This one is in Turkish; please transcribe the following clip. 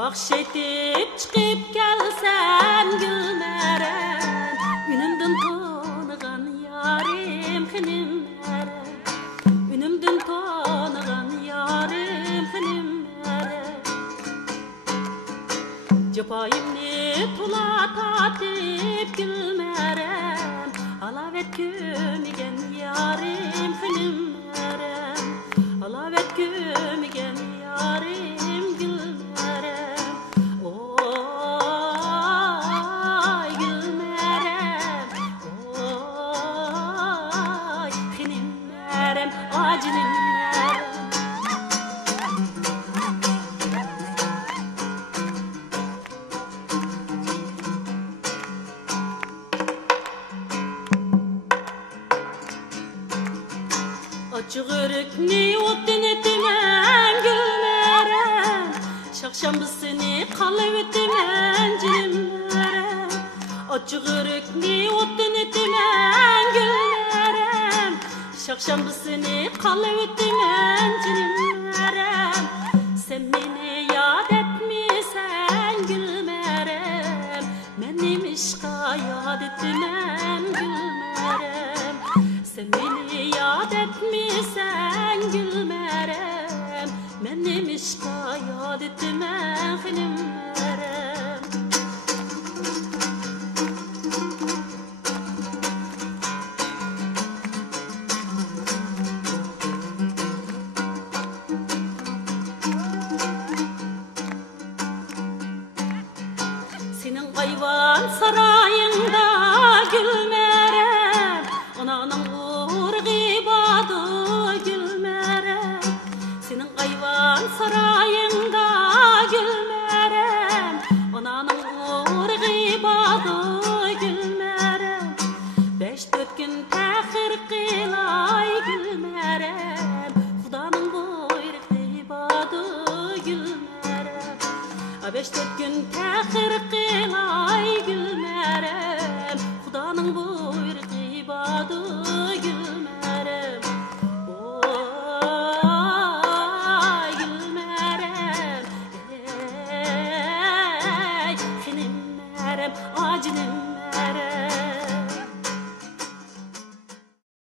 Yaxşı etip çıkıp gelsen gülmerem, Ünümdün tanıgan yarim hınimmerem, Ünümdün tanıgan yarim hınimmerem. Cıpayımni tula tatip gülmerem, Alavet kömigen yarim hınimmerem, Alavet kömigen yarim gülmerem. Oy gülmerem, oy hınimmerem, acınimmerem. Açık örükni otun etimen gülmerem, Şakşambısını kalıp etimen cilimmerem. Açık örükni otun etimen gülmerem, Şakşambısını kalıp etimen cilimmerem. Sen beni yad etmişsen gülmerem, Menim işka yad etimen gülmerem. Sen beni yad etmişsen gülmerem, Menim işka yad etmem hınimmerem. Senin kayvan saray